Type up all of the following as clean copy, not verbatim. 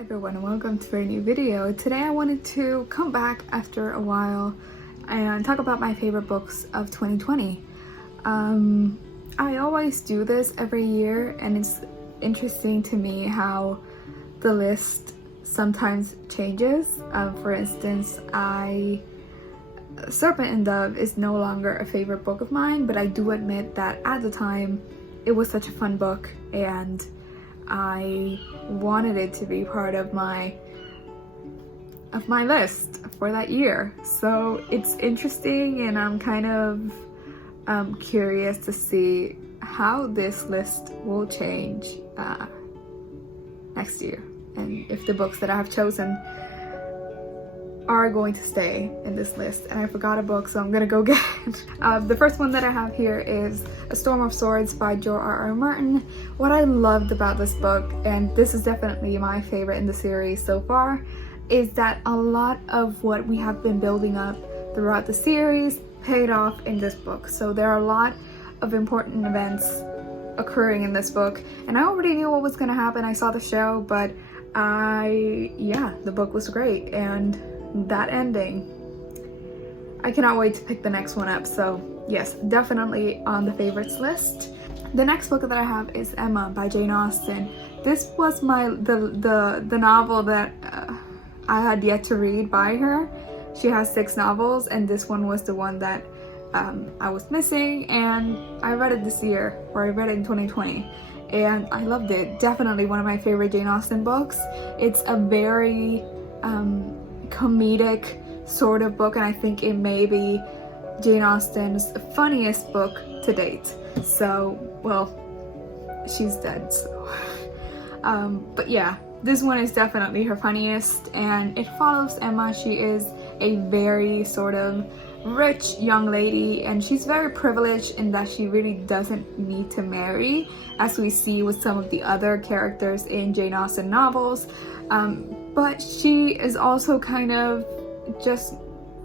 Everyone, and welcome to a new video. Today I wanted to come back after a while and talk about my favorite books of 2020. I always do this every year, and it's interesting to me how the list sometimes changes. For instance, Serpent and Dove is no longer a favorite book of mine, but I do admit that at the time it was such a fun book and I wanted it to be part of my list for that year. So it's interesting, and I'm kind of curious to see how this list will change next year, and if the books that I have chosen are going to stay in this list. And I forgot a book, so I'm gonna go get it. The first one that I have here is A Storm of Swords by George R.R. Martin. What I loved about this book, and this is definitely my favorite in the series so far, is that a lot of what we have been building up throughout the series paid off in this book. So there are a lot of important events occurring in this book, and I already knew what was gonna happen. I saw the show, but the book was great, and that ending, I cannot wait to pick the next one up. So yes, definitely on the favorites list. The next book that I have is Emma by Jane Austen. This was the novel that I had yet to read by her. She has 6 novels, and this one was the one that I was missing, and I read it this year, or I read it in 2020, and I loved it. Definitely one of my favorite Jane Austen books. It's a very comedic sort of book, and I think it may be Jane Austen's funniest book to date. So, well, she's dead, so but yeah, this one is definitely her funniest, and it follows Emma. She is a very sort of rich young lady, and she's very privileged in that she really doesn't need to marry, as we see with some of the other characters in Jane Austen novels. But she is also kind of just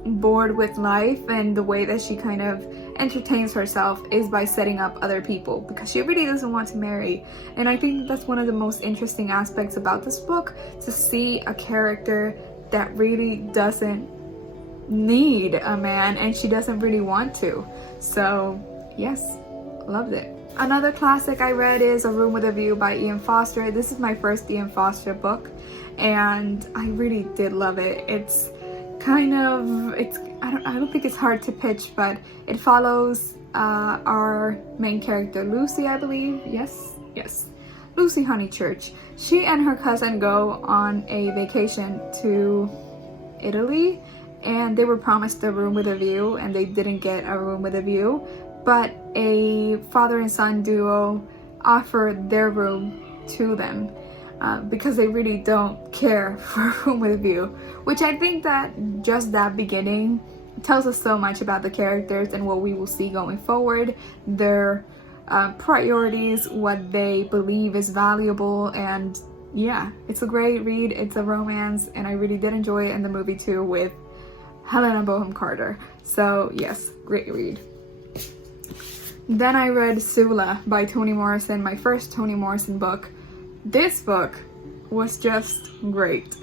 bored with life, and the way that she kind of entertains herself is by setting up other people, because she really doesn't want to marry. And I think that's one of the most interesting aspects about this book, to see a character that really doesn't need a man, and she doesn't really want to. So yes, loved it. Another classic I read is A Room with a View by Ian Foster. This is my first Ian Foster book, and I really did love it. It's kind of, I don't think it's hard to pitch, but it follows our main character Lucy, I believe. Yes, Lucy Honeychurch. She and her cousin go on a vacation to Italy, and they were promised a room with a view, and they didn't get a room with a view, but a father and son duo offered their room to them because they really don't care for a room with a view, which I think that just that beginning tells us so much about the characters and what we will see going forward, their priorities, what they believe is valuable. And yeah, it's a great read. It's a romance, and I really did enjoy it in the movie too, with Helena Bonham Carter. So yes, great read. Then I read Sula by Toni Morrison, my first Toni Morrison book. This book was just great.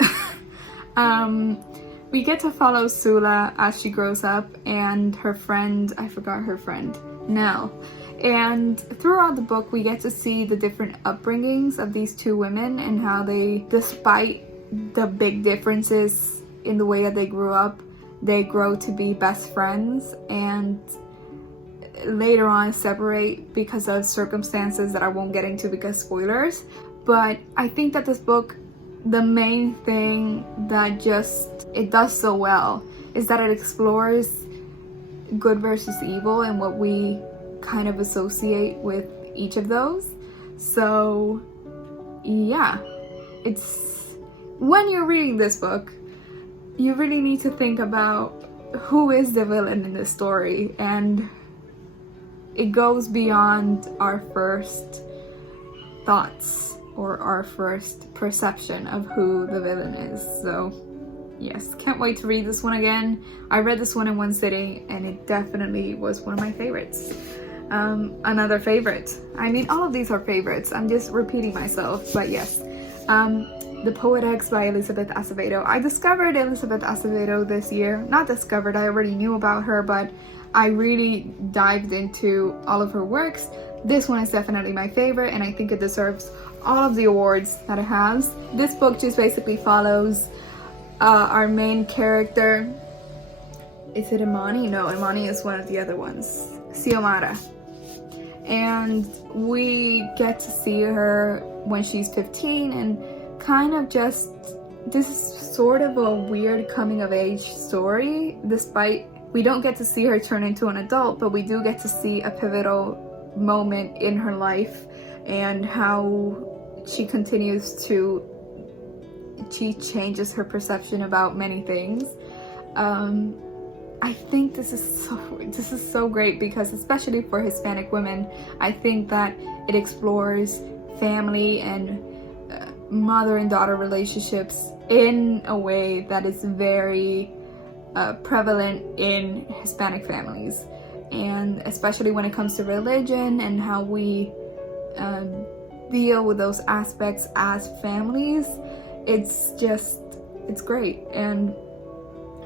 We get to follow Sula as she grows up, and her friend, I forgot her friend, Nell. And throughout the book, we get to see the different upbringings of these two women, and how they, despite the big differences in the way that they grew up, they grow to be best friends, and later on separate because of circumstances that I won't get into because spoilers. But I think that this book, the main thing that it does so well is that it explores good versus evil and what we kind of associate with each of those. So yeah, it's, when you're reading this book, you really need to think about who is the villain in this story, and it goes beyond our first thoughts or our first perception of who the villain is. So yes, can't wait to read this one again. I read this one in one sitting, and it definitely was one of my favorites. Another favorite, I mean, all of these are favorites, I'm just repeating myself, but yes, The Poetics by Elizabeth Acevedo. I discovered Elizabeth Acevedo this year. Not discovered, I already knew about her, but I really dived into all of her works. This one is definitely my favorite, and I think it deserves all of the awards that it has. This book just basically follows our main character. Is it Imani? No, Imani is one of the other ones. Xiomara. And we get to see her when she's 15, and kind of just, this is sort of a weird coming of age story, despite we don't get to see her turn into an adult, but we do get to see a pivotal moment in her life and how she changes her perception about many things. I think this is so great because, especially for Hispanic women, I think that it explores family and mother and daughter relationships in a way that is very prevalent in Hispanic families, and especially when it comes to religion and how we deal with those aspects as families. It's great. And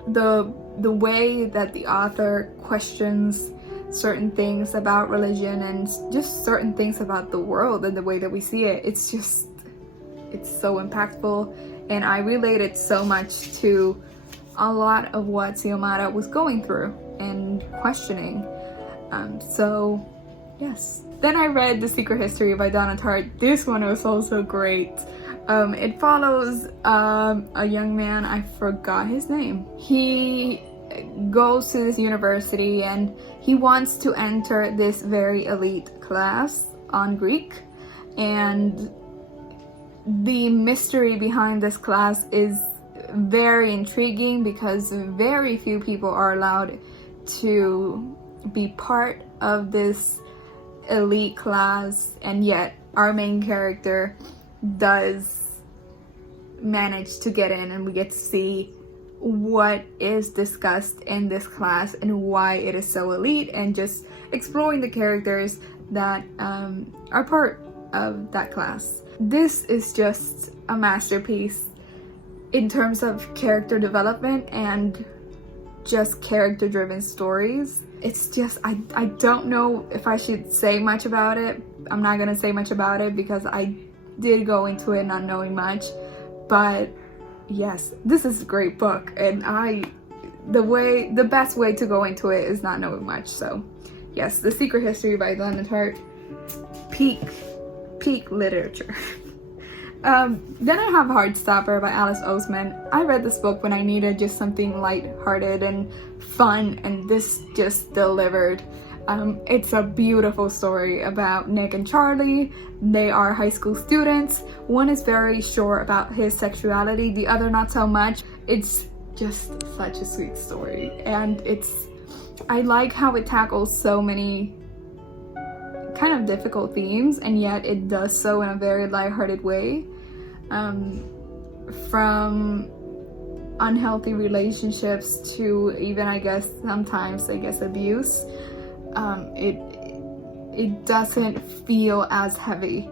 the way that the author questions certain things about religion and just certain things about the world and the way that we see it, it's so impactful, and I related so much to a lot of what Xiomara was going through and questioning. So yes. Then I read The Secret History by Donna Tartt. This one was also great. It follows a young man, I forgot his name. He goes to this university and he wants to enter this very elite class on Greek, and the mystery behind this class is very intriguing because very few people are allowed to be part of this elite class, and yet our main character does manage to get in, and we get to see what is discussed in this class and why it is so elite, and just exploring the characters that are part of that class. This is just a masterpiece in terms of character development and just character driven stories. It's just, I don't know if I should say much about it. I'm not gonna say much about it because I did go into it not knowing much, but yes, this is a great book, and the best way to go into it is not knowing much. So yes, The Secret History by Donna Tartt, peak literature. Then I have Heartstopper by Alice Oseman. I read this book when I needed just something light-hearted and fun, and this just delivered. It's a beautiful story about Nick and Charlie. They are high school students. One is very sure about his sexuality, the other not so much. It's just such a sweet story, and I like how it tackles so many kind of difficult themes, and yet it does so in a very lighthearted way. From unhealthy relationships to even, I guess, sometimes abuse. It doesn't feel as heavy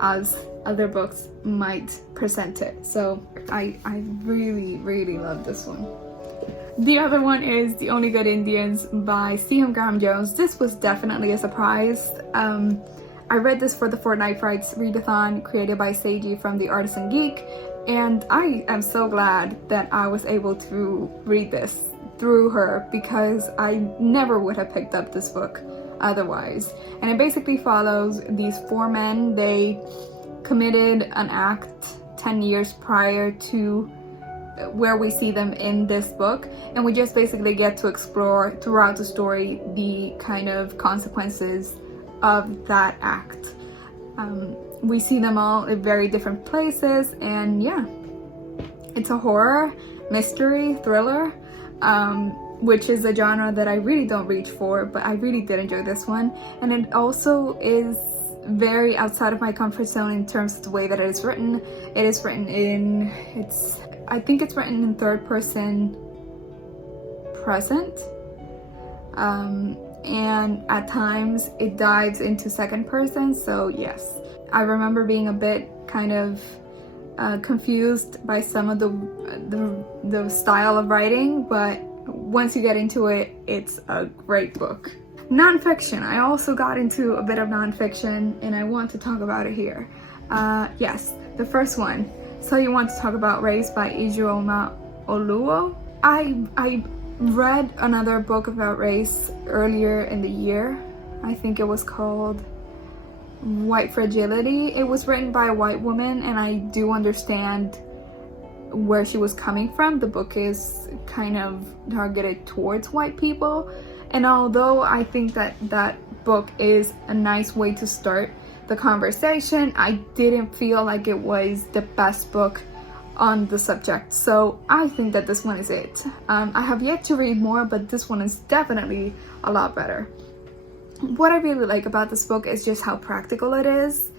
as other books might present it. So I really love this one. The other one is The Only Good Indians by C.M. Graham Jones. This was definitely a surprise. I read this for the Fortnite Frights readathon created by Seiji from The Artisan Geek, and I am so glad that I was able to read this through her because I never would have picked up this book otherwise. And it basically follows these four men. They committed an act 10 years prior to where we see them in this book, and we just basically get to explore throughout the story the kind of consequences of that act. We see them all in very different places, and yeah, it's a horror, mystery, thriller, which is a genre that I really don't reach for, but I really did enjoy this one. And it also is very outside of my comfort zone in terms of the way that it is written. It is written in, I think it's written in third person present, and at times it dives into second person. So yes, I remember being a bit kind of confused by some of the style of writing, but once you get into it, it's a great book. Nonfiction. I also got into a bit of nonfiction, and I want to talk about it here. Yes, the first one. So You Want to Talk About Race by Ijeoma Oluo. I read another book about race earlier in the year. I think it was called White Fragility. It was written by a white woman, and I do understand where she was coming from. The book is kind of targeted towards white people, and although I think that that book is a nice way to start the conversation, I didn't feel like it was the best book on the subject, so I think that this one is it. I have yet to read more, but this one is definitely a lot better. What I really like about this book is just how practical it is,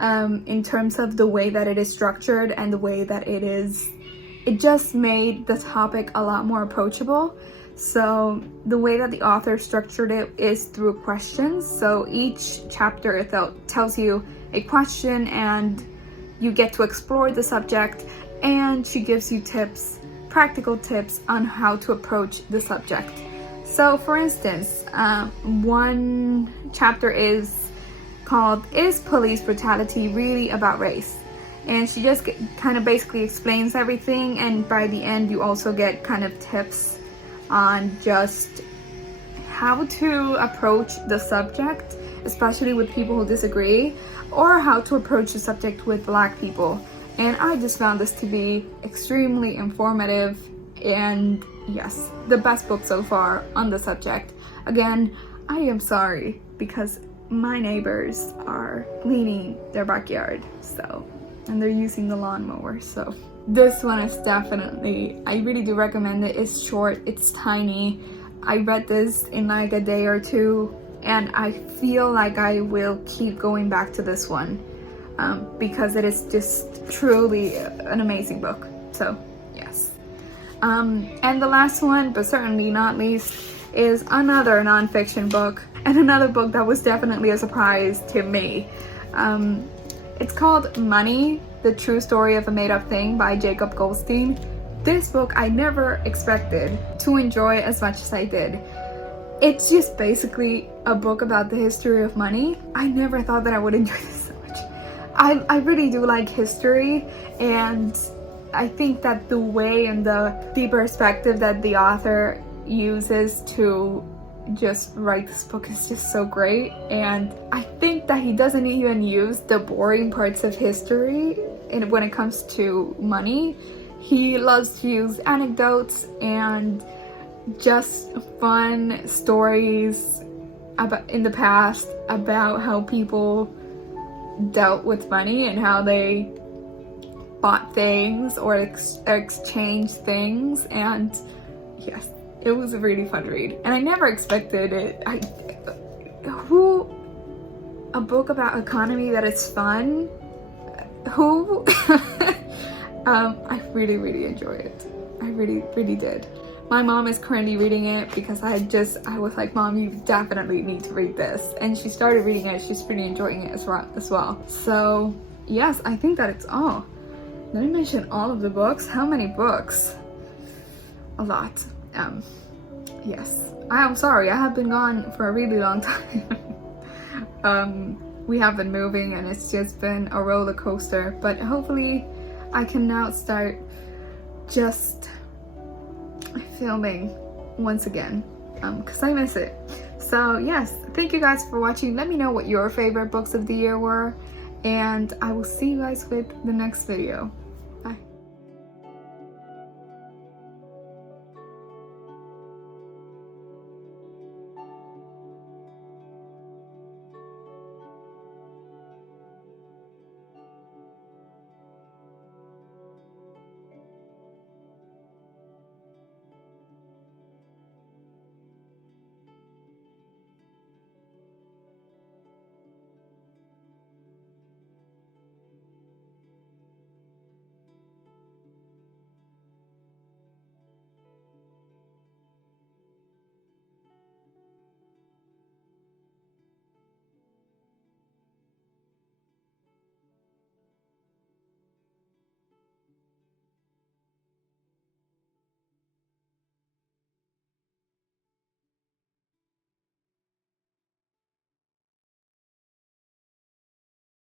in terms of the way that it is structured and the way that it just made the topic a lot more approachable. So the way that the author structured it is through questions. So each chapter tells you a question, and you get to explore the subject, and she gives you tips, practical tips on how to approach the subject. So for instance, one chapter is called Is Police Brutality Really About Race? And she just kind of basically explains everything, and by the end you also get kind of tips on just how to approach the subject, especially with people who disagree, or how to approach the subject with Black people. And I just found this to be extremely informative, and yes, the best book so far on the subject. Again, I am sorry because my neighbors are cleaning their backyard, and they're using the lawnmower, so this one is definitely, I really do recommend it. It's short, it's tiny. I read this in like a day or two, and I feel like I will keep going back to this one, because it is just truly an amazing book. So yes. And the last one, but certainly not least, is another nonfiction book, and another book that was definitely a surprise to me. It's called Money, The True Story of a Made-Up Thing by Jacob Goldstein. This book I never expected to enjoy as much as I did. It's just basically a book about the history of money. I never thought that I would enjoy this so much. I really do like history, and I think that the way and the perspective that the author uses to just write this book is just so great. And I think that he doesn't even use the boring parts of history when it comes to money. He loves to use anecdotes and just fun stories about in the past about how people dealt with money and how they bought things or exchanged things. And yes, it was a really fun read, and I never expected it. A book about economy that is fun? Who? I really enjoyed it. I really did. My mom is currently reading it because I was like, Mom, you definitely need to read this, and she started reading it. She's really enjoying it as well. So yes, I think that it's all. Did I mention all of the books? How many books? A lot. Yes, I am sorry, I have been gone for a really long time. We have been moving, and it's just been a roller coaster, but hopefully I can now start just filming once again, because I miss it. So yes, thank you guys for watching. Let me know what your favorite books of the year were, and I will see you guys with the next video. Bye.